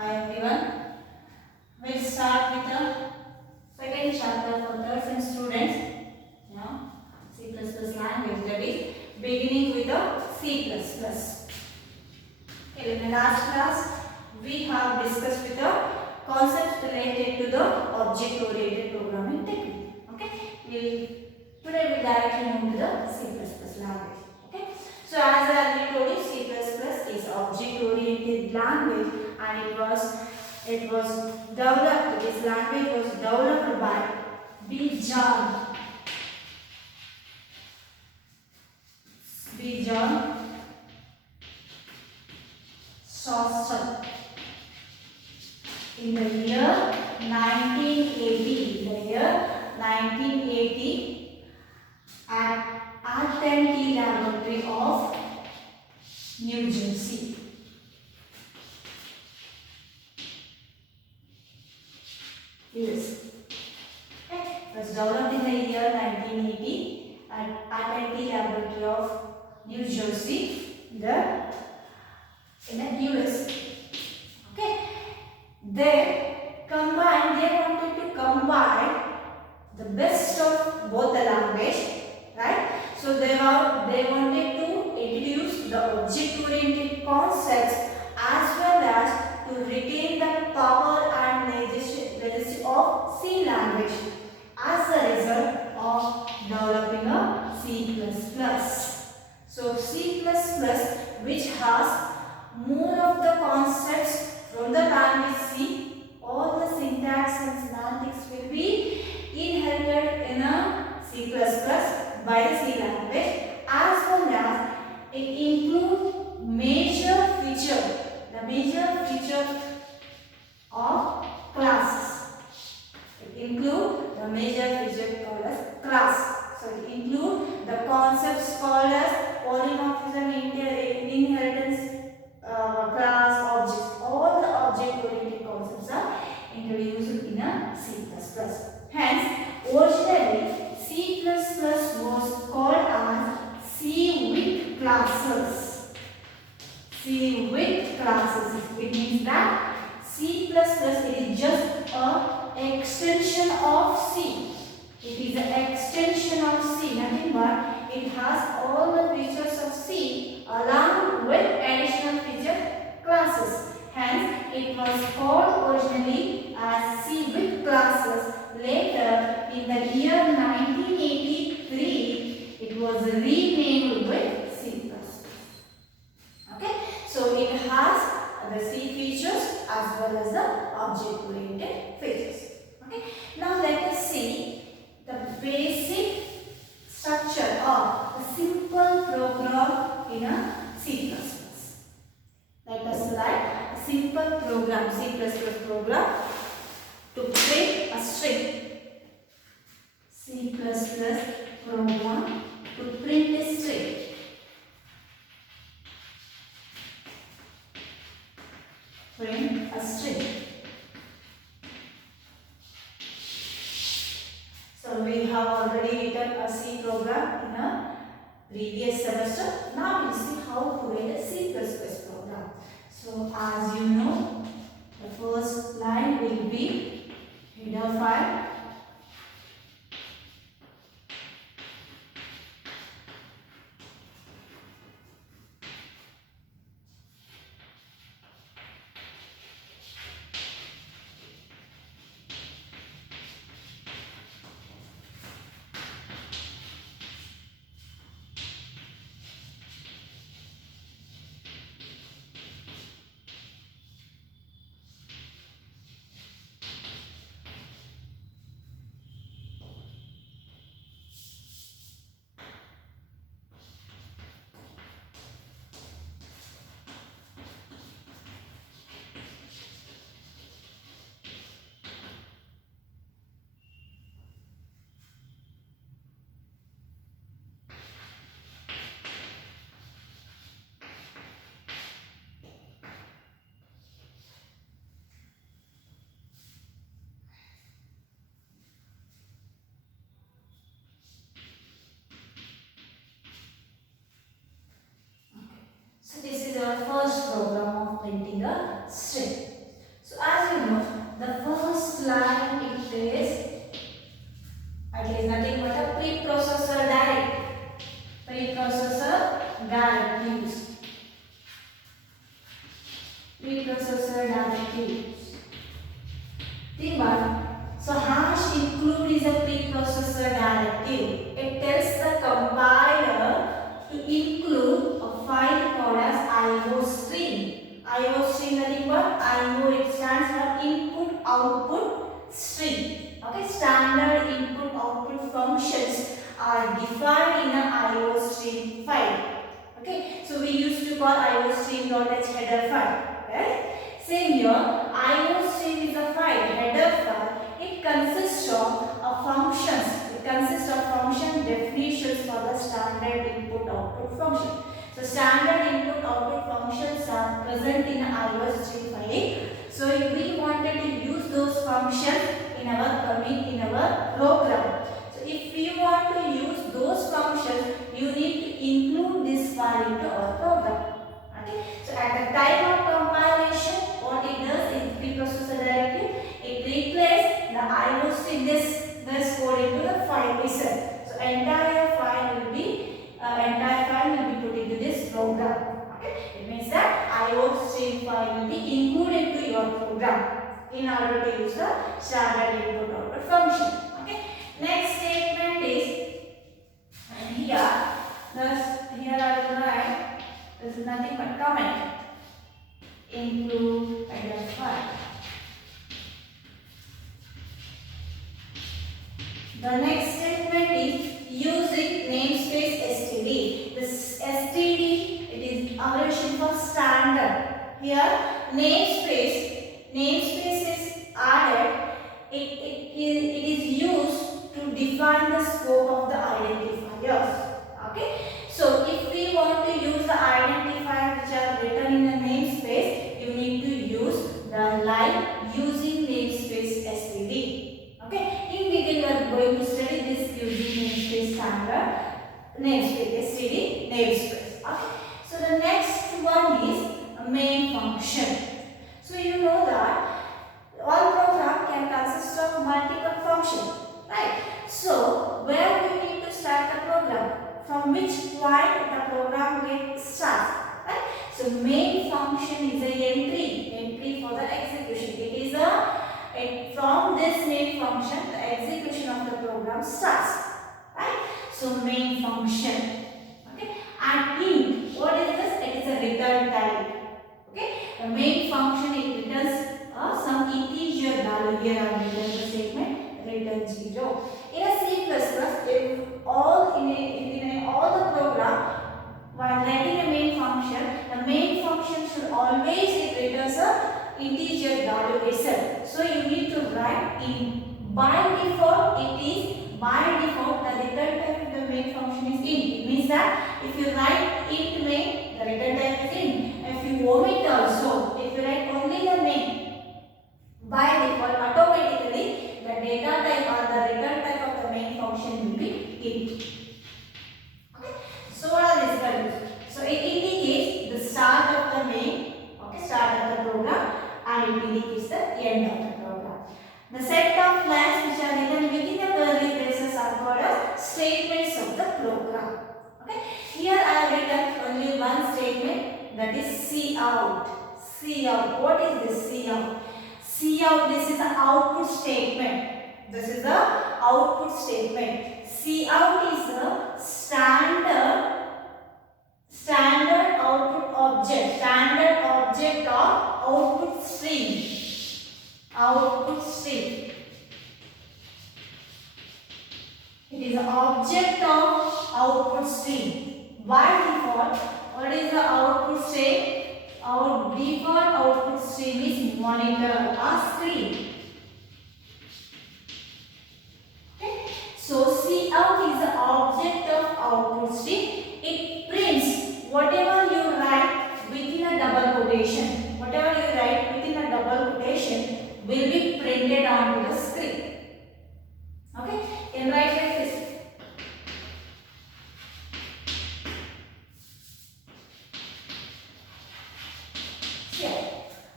Hi everyone. We'll start with the second chapter for third sem students. Now, C++ language, that is beginning with the C++. Okay, in the last class we have discussed with the concepts related to the object-oriented programming technique. Okay, today we directly move to the C++ language. Okay, so as I already told you, C++ is object-oriented language, and it was developed. This language was developed by B. John Sosser in the year 1980. The year 1980 at R10T Laboratory of New Jersey. Yes. Okay. It was developed in the year 1980 at R10T Laboratory of New Jersey, in the US. Okay. They wanted to combine the best of both the language, right? So they wanted to introduce the object-oriented concepts as well as to retain the power and legacy of C language as a result of developing a C++. So C++, which has more of the concepts from the language C, all the syntax and semantics will be inherited in a C++ by the C language, as well as it includes the major feature of classes. It includes the major feature called as class. So it includes the concepts called as polymorphism, inheritance, class, objects. All the object-oriented concepts are introduced in a C++. Hence, originally C++ was called as C with classes. C with classes. It means that C++ is just an extension of C. It is an extension of C, nothing but it has all the features of C along with additional feature classes. Hence, it was called originally as C with classes. Later, in the year 1983, it was renamed with C++. Okay, so it has the C features as well as the object-oriented features. Okay, now let us see the basic structure of a simple program in a C++. Let us write a simple program, C++ program to print a string. C++ program to print a string. Print a string. So we have already written a C program in a previous semester. Now we see how to write a C++ program. So as you know, the first line will be header file. So this is our first program of printing a string. So as you know, the first line it is nothing but a preprocessor directives. Preprocessor directives. Think about. So hash include is a preprocessor directive. It tells the compiler to include a file called as IO stream. IO stream nothing but IO, it stands for input output stream. Okay, standard input output functions are defined in an IO stream file. Okay, so we used to call IO stream.h header file. Right? Same here, IO stream is a file, header file. It consists of functions. It consists of function definitions for the standard input output function. So standard input output functions are present in IO stream file. So if we wanted to use those functions in our program. So if we want to use those functions, you need to include this file into our program. Okay. So at the time of compilation, what it does is preprocessor directive. It replaces the IO stream this code into the file itself. So entire file will be put into this program. Okay. It means that IO stream file will be included to your program in order to use the standard input output function. Okay. Next statement is, and here I will write, this is nothing but comment. Include header file. The next statement is using namespace std. This std, it is abbreviation for standard. Here namespace is added. It is used to define the scope of the identifiers. Okay. So if we want to use the identifiers which are written in the namespace, you need to use the line using namespace std. Okay. In detail, we are going to study this using namespace standard, namespace std, namespace. Okay. So the next one is a main function. So you know that all program can consist of multiple functions, right? So where we need to start the program, from which point the program gets started, right? So main function is a entry for the execution. It is from this main function the execution of the program starts, right? So main function. Okay, and int, what is this? It is a return type. Okay, the main function, it returns some integer value. Here I am written the statement return 0. In a C++, if all the program, while writing a main function, the main function should always returns a integer value itself. So you need to write in by default the return type of the main function is int. It means that if you write int main, the return type is int. If you omit also, if you write only the main, by default automatically the data type or the return type of the main function will be int. Okay. So what are these values? So it indicates the start of the main, okay, start of the program, and it indicates the end of the program. The set of lines which are written within the curly braces are called as statements of the program. Okay. Here I have written only one statement, that is cout. Cout. What is this cout? Cout, this is the output statement. This is the output statement. Cout is the standard output object. Standard object of output stream. Output stream. It is an object of output stream. By default, what is the output stream? Our default output stream is monitor or screen. Okay. So cout is the object of output stream. It prints whatever you write within a double quotation. Whatever you write within a double quotation will be printed onto the screen. Okay. Can write like this.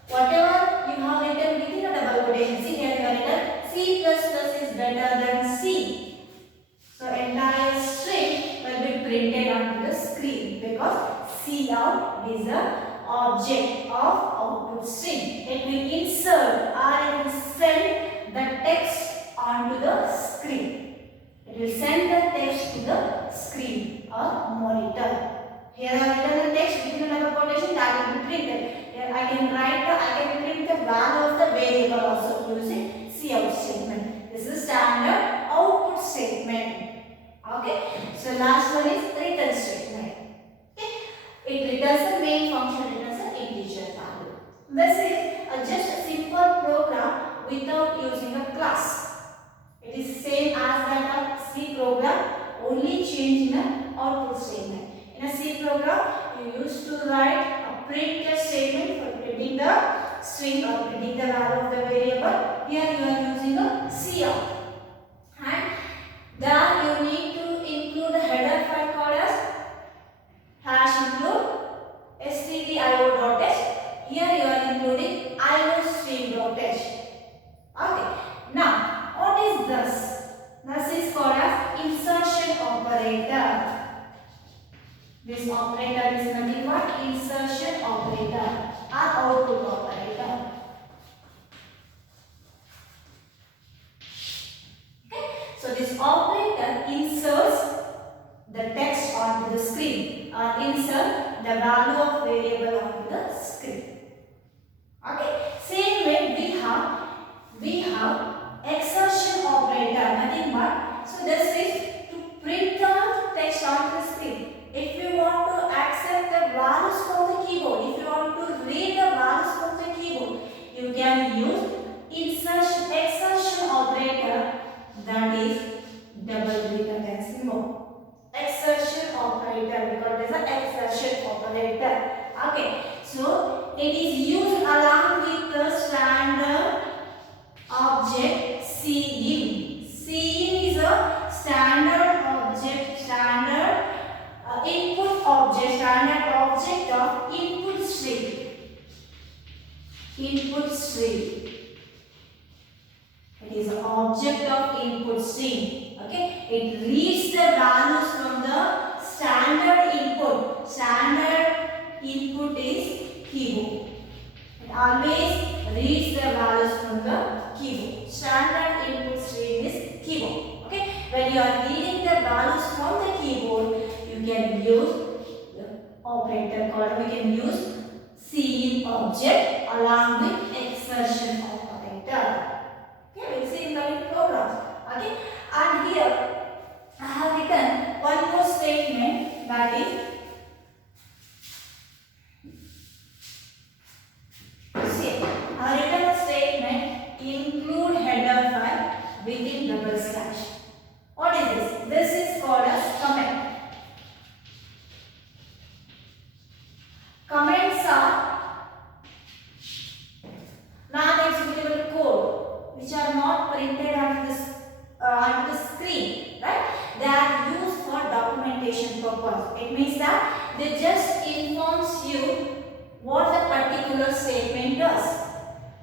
Whatever you have written C++ is better than C. So entire string will be printed onto the screen because cout is the object of output string. It will insert or it will send the text onto the screen. It will send the text to the screen or monitor. Here I have written the text within another quotation that will be printed. Here I can print the value of the variable also using cout statement. This is standard output statement. Okay. So last one is return statement. Okay. It returns the main function, returns an integer value. This is just a simple program without using a class. It is same as that of C program, only change in the output statement. In a C program, you used to write a print statement for printing the string or printing the value of the variable. Here you are using a cout. And there you need to include the header file called as #include stdio.h. Here you are including iostream.h. Okay. Now, what is this? This is called as insertion operator. This operator is nothing but insertion operator or output operator. Okay. So this operator inserts the text onto the screen or insert the value of variable onto the screen. Okay. Same way we have exertion operator, nothing but, so this is to print the text onto the screen. If you want to accept the values from the keyboard, if you want to read the values from the keyboard, you can use exertion operator, that is double greater symbol. Exertion operator, because it is an exertion operator. Okay, so it is used along with the standard object Cin. Cin is a standard object, input object, standard object of input string. Input string. It is an object of input string. Okay, it reads the values from the standard input. Standard input is keyboard. It always reads the values from the keyboard. Standard input string is keyboard. Okay, when you are reading the values from the keyboard, you can use the operator called, we can use Cin object along with exertion operator. Okay, we'll see in the program. Okay, and here I have written one more statement, that is I have written a statement include header file within double slash. What is this? This is called as comment. Comments are non-executable code which are not printed on the screen, right? They are used for documentation purpose. It means that they just informs you what the particular statement does.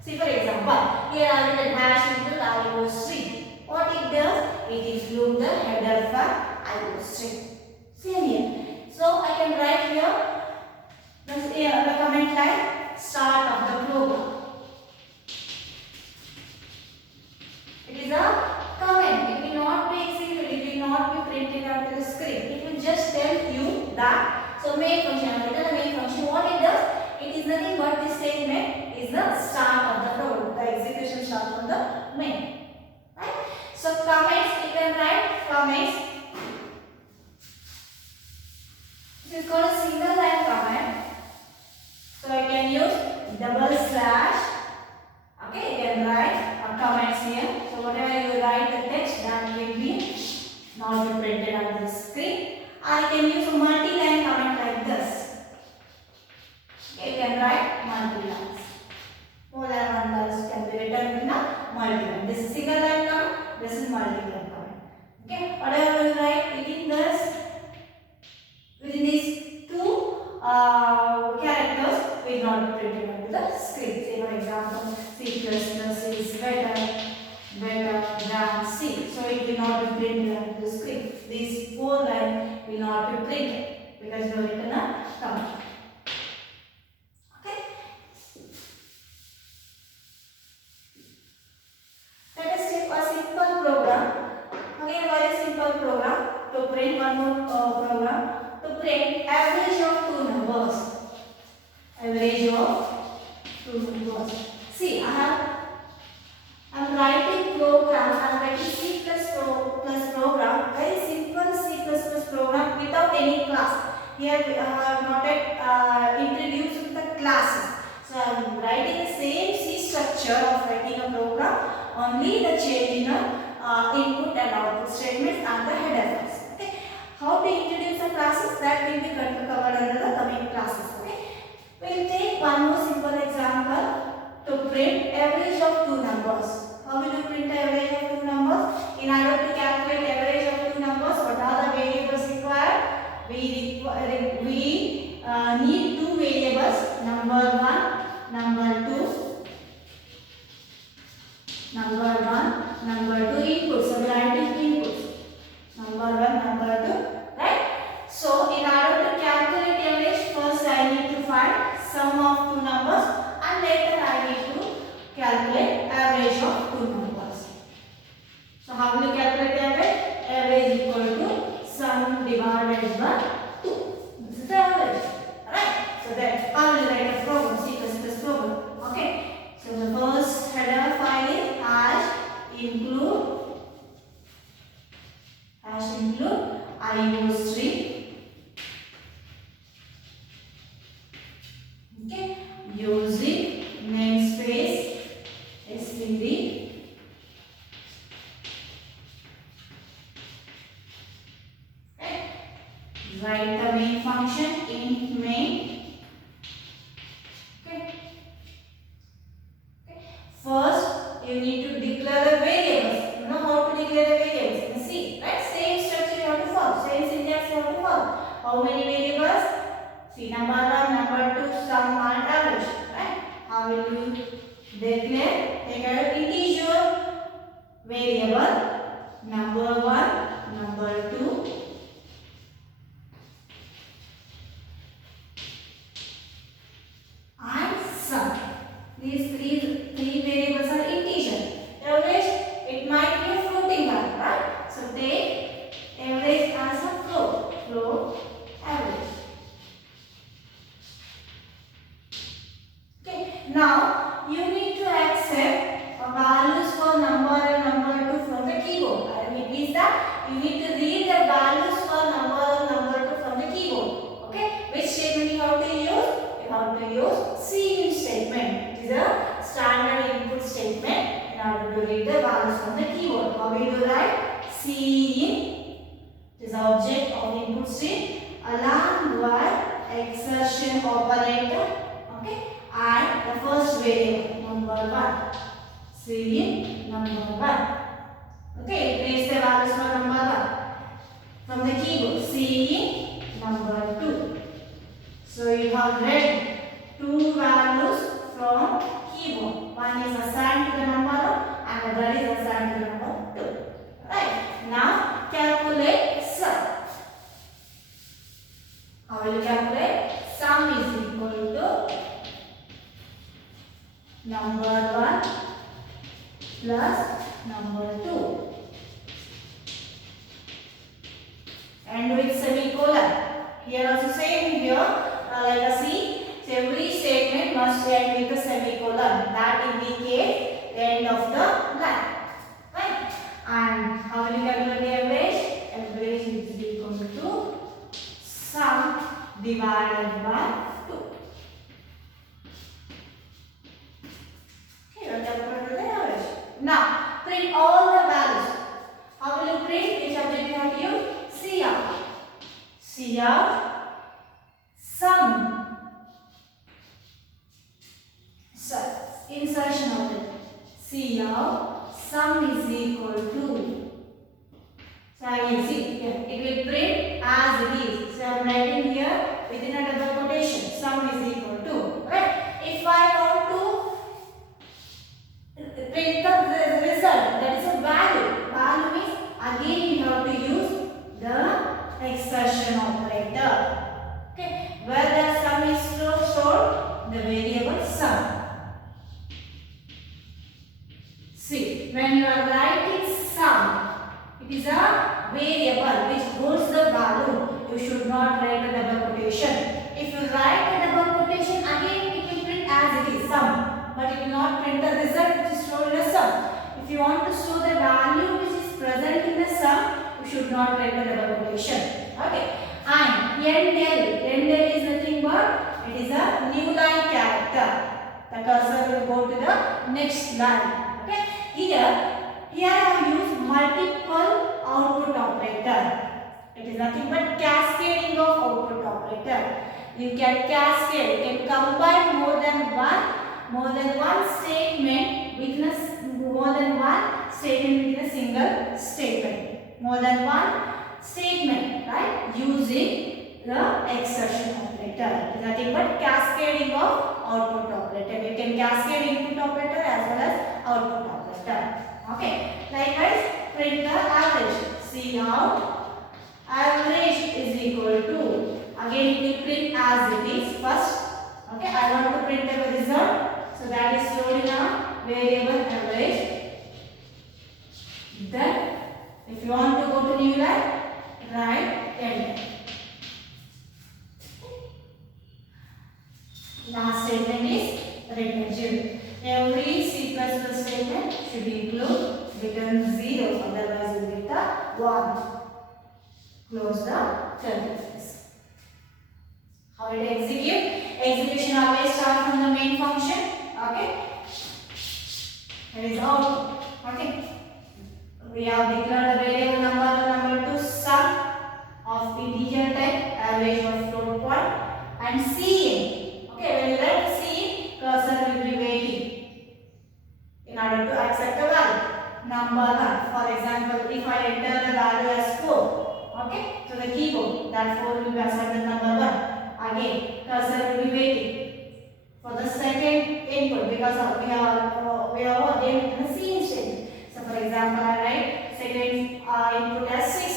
See, for example, here I will #include iostream. What it does? It includes the header file iostream. Same here. So I can write here the comment line, start of the program. It is a comment. It will not be executed. It will not be printed out to the screen. It will just tell you that. So main function. I have written the main function. What it does? It is nothing but this statement is the start of the program. The execution starts from the main. Right? So comments, you can write comments. This is called a single line comment. So I can use double slash. Okay, you can write comments here. So whatever you write the text, that will be not be printed on the screen. I can use a multi-line comment like this. Okay, you can write multi-lines. More than one lines can be written in a multi-line. This is single line comment. This is multi-line comment. Okay, whatever you write within these two characters will not be printed onto the screen. Say for example, C++ is better better than C. So it will not be printed on the screen. These 4 lines will not be printed because we have written a comment. Okay. Let us take a simple program. Again, a very simple program to print one more program to print average of 2 numbers. Average of 2 numbers. See, I'm writing program. I'm writing C++ program. Very simple C++ program without any class. Here we have not yet introduced the classes. So I'm writing the same C structure of writing a program. Only the change in input and output statements and the header files. Okay. How to introduce the classes, that will be covered under the coming classes. Okay. We'll take one more simple example to print average of 2 numbers. How will you print average of 2 numbers? In order to calculate average of 2 numbers, what are the variables required? We need 2 variables, number 1, number 2. Number 1, number 2 inputs. So we are writing inputs. Number 1, number 2. Right? So in order to calculate average, first I need to find sum of 2 numbers and later I need to calculate average of 2 numbers. So how will you calculate average? Average equal to sum divided by 2. This is the average. Right? So that's how will you write a program, C++ program. Okay. So the first header file is include IO string. Okay, using namespace std. Okay, write the main function int main. Okay. First, you need to declare the variables. You know how to declare the variables. You see, right? Same structure you have to follow. Same syntax you have to follow. How many variables? See, number 1, number 2, sum and average. Right? How will you declare? Take an integer variable. Number 1, number 2. And sum. These three variables are integer. Average, it might be a floating value, right? So take average as a float average. Okay. Now you need to accept values for number and number 2 from the keyboard. It means that you need to read the values for number and number 2 from the keyboard. Okay. Which statement you have to use? You have to use cin statement. It is a standard input statement in order to read the values from the keyboard. How will you write? Cin is the object of the input string along with exertion operator. Okay, and the first variable number 1. Cin number 1. Okay, it reads the values for number 1 from the keyboard. Cin number 2. So you have read 2 values from keyboard. One is assigned to the number 1 and the other is assigned to the number 2. Right. Now calculate sum. How will you calculate? Sum is equal to number 1 plus number 2. And with semicolon. Here also same here. Let us see. So every statement must end with a semicolon. That indicates the end of the line. Right? And how will you calculate the average? Average is equal to sum divided by 2. Okay, you have calculated the average. Now print all the values. How will you print? Which object you have to use? Cout. Cout sum. So insertion of it. Cout sum is equal to. So I will see here. It will print as it is. So I am writing here within a double quotation. Sum is equal to. Right? If I want to print the result, that is a variable which holds the value. You should not write the double quotation. If you write the double quotation, again it will print as it is sum, but it will not print the result which is stored in the sum. If you want to show the value which is present in the sum, you should not write the double quotation. Okay. And endel is nothing but it is a new line character. The cursor will go to the next line. Okay. Here I have used multiple output operator. It is nothing but cascading of output operator. You can cascade, you can combine more than one statement within a single statement. More than one statement, right? Using the exertion operator. It is nothing but cascading of output operator. You can cascade input operator as well as output operator. Okay. Likewise, print the average. See now, average is equal to, again it will print as it is first. Okay. I want to print the result. So that is stored in a variable average. Then, if you want to go to new line, write end. Last statement is return. Every C++ statement should include return 0, otherwise you will get a 1. Close the curly braces. How it execute? Execution always starts from the main function. Okay. Here is output. Okay. We have declared the variable number 2 sum of integer type, average of float point, and Cin. Okay, when you write Cin, cursor will be waiting in order to accept the value. Number 1. For example, if I enter the value as 4, okay, so the keyboard, that 4 will be assigned as number 1. Again, cursor will be waiting for the second input because we have again the Cin statement. So for example, I write second input as 6.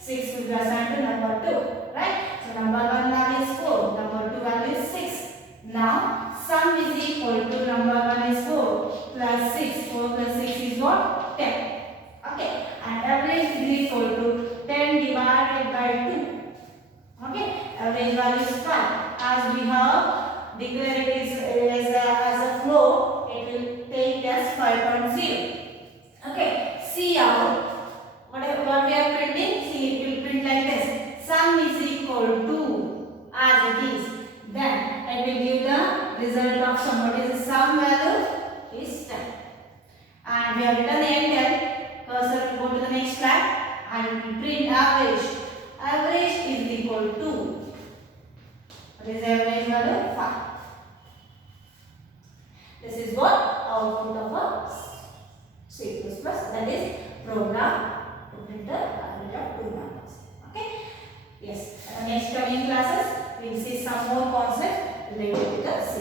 6 will be assigned to number 2, right? So number 1 value is 4, number 2 value is 6. Now sum is equal to number 1 is 4 plus 6. 4 plus 6 is what? 10. Okay. And average is equal to 10 divided by 2. Okay. Average value is 5. As we have declared it as a float, it will take as 5.0. Okay. See out. What we are printing? See, it will print like this. Sum is equal to as it is. Then it will give the result of sum. What is the sum value? Is 10. And we have written the endel. Cursor will go to the next line and it will print average. Average is equal to, what is the average value? 5. This is what output of a C++, that is program to print the average of 2 numbers. Okay. Yes. Next coming classes, we will see some more concepts related to the C++.